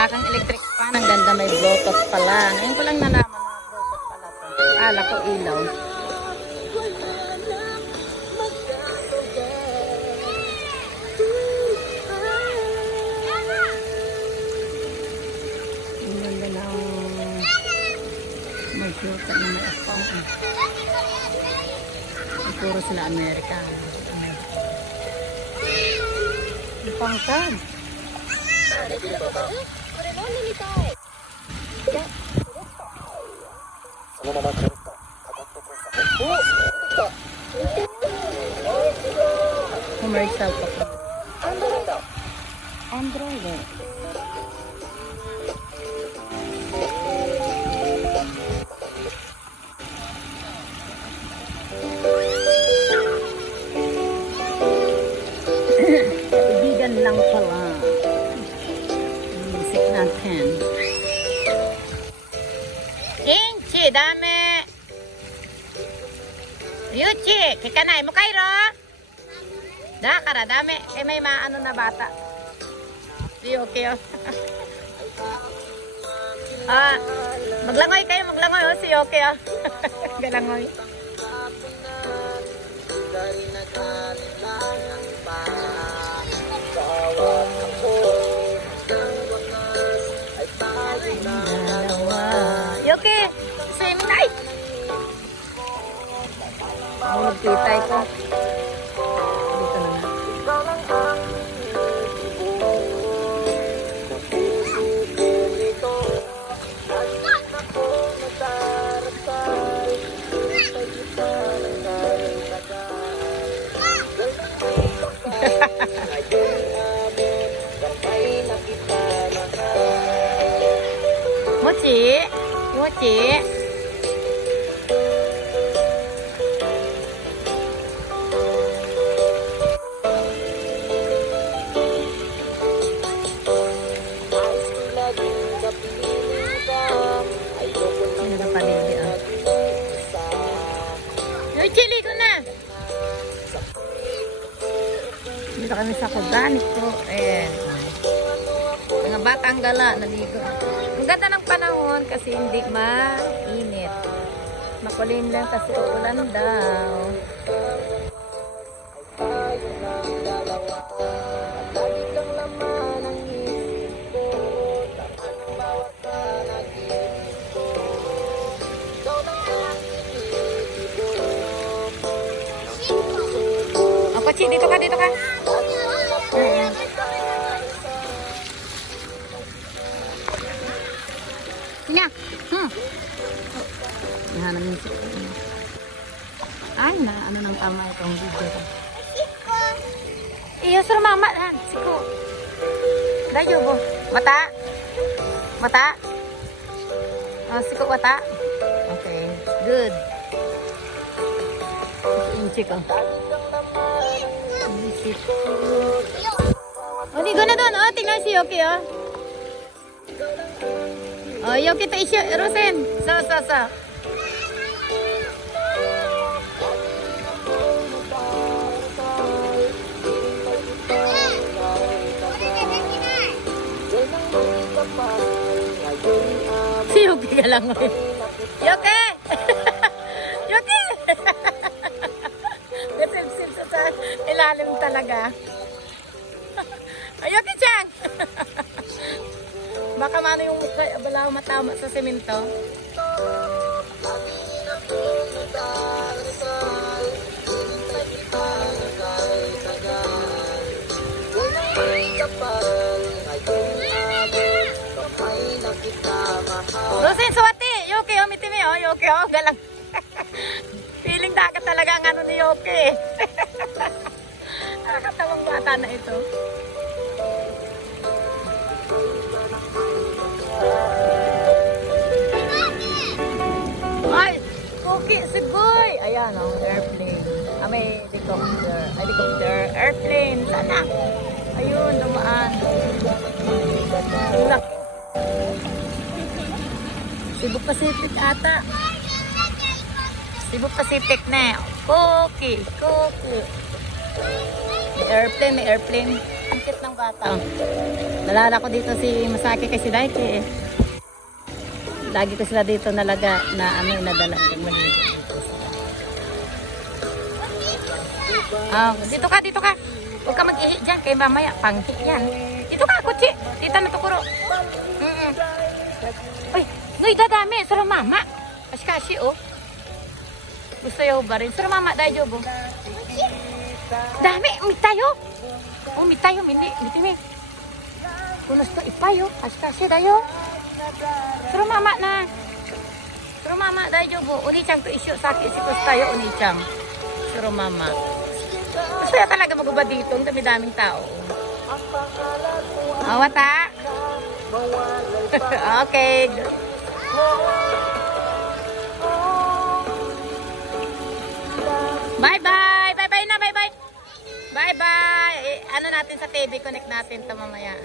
Aking electric fan. Ang ganda, may Bluetooth pala. Ngayon ko lang nalaman na Bluetooth pala to. Akala ko ilaw. Ang ganda na mag-filter na may asong. Puro sila Amerika. Ang pangkad. Commercial pa po. Android eh. Kaibigan lang pala. Music natin. Inchi, dami. Yuchi, kikanay mo kayo? Dakara, dami. Kaya may maano na bata. Di okay, oh. Maglangoy kayo, maglangoy, oh. Si okay, oh. Galangoy. Yoke, swimming night. Magkitay ko. Dito na nga. Mochi, mochi. Chili ko na. Dito kami sa organic ko. Mga batang gala, naligo. Ang ganda ng panahon kasi hindi mainit. Makulim lang kasi uulan daw. Kochi, dito ka, dito ka. Sina. Yan namin siya. Ay, na ano nang tama itong video. Iyo, suruh mama na. Siko. Dayo bo. Mata. Mata. Oh, siko mata. Okay, good. Inci ko. Oh, di ko na doon. Oh, tingnan si Yoki, oh. Oh, Yoki ta isya, Rosen. Sa. Si Yoki ka lang, oh. Yoki! Yoki! Nasimsim sa ilalim talaga. Ayoki chan. Baka mano yung bala matama sa semento. Rosin suwati, Yoki oh, mitimi oh, Yoki oh, galang. Feeling dagat talaga ang ano ni Yoki. Nakakatawang bata na ito. Ay, Cookie, sigoy! Ayan o, airplane. May helicopter. Helicopter, airplane. Sana. Ayun, dumaan. Laki. Cebu Pacific ata. Cebu Pacific na. Cookie. May airplane, may airplane. Ang cute ng bata. Nalala ko dito si Masaki kay si Daiki eh. Lagi ko sila dito nalaga na nadala. Dito ka, dito ka. Huwag ka mag-ihi dyan kay mamaya. Panghi yan. Dito ka, kutsi. Dito na tukuro. Uy, ngay dadami. Sura mama. Kasi oh. Gusto yaw ba rin? Sura mama dayo bo. Dami, mitayo. Oh, mitayo, hindi. Mitimi. Kunos to ipayo. Kasi dayo. Sura mama na. Sura mama dayo bo. Unichang to isyo sa isikos tayo, unichang. Sura mama. Masaya talaga magubad dito. Ang dami-daming tao. Wata. Okay. Bye-bye. Bye-bye na. Bye-bye. Bye-bye. Ano natin sa TV. Connect natin to mamaya.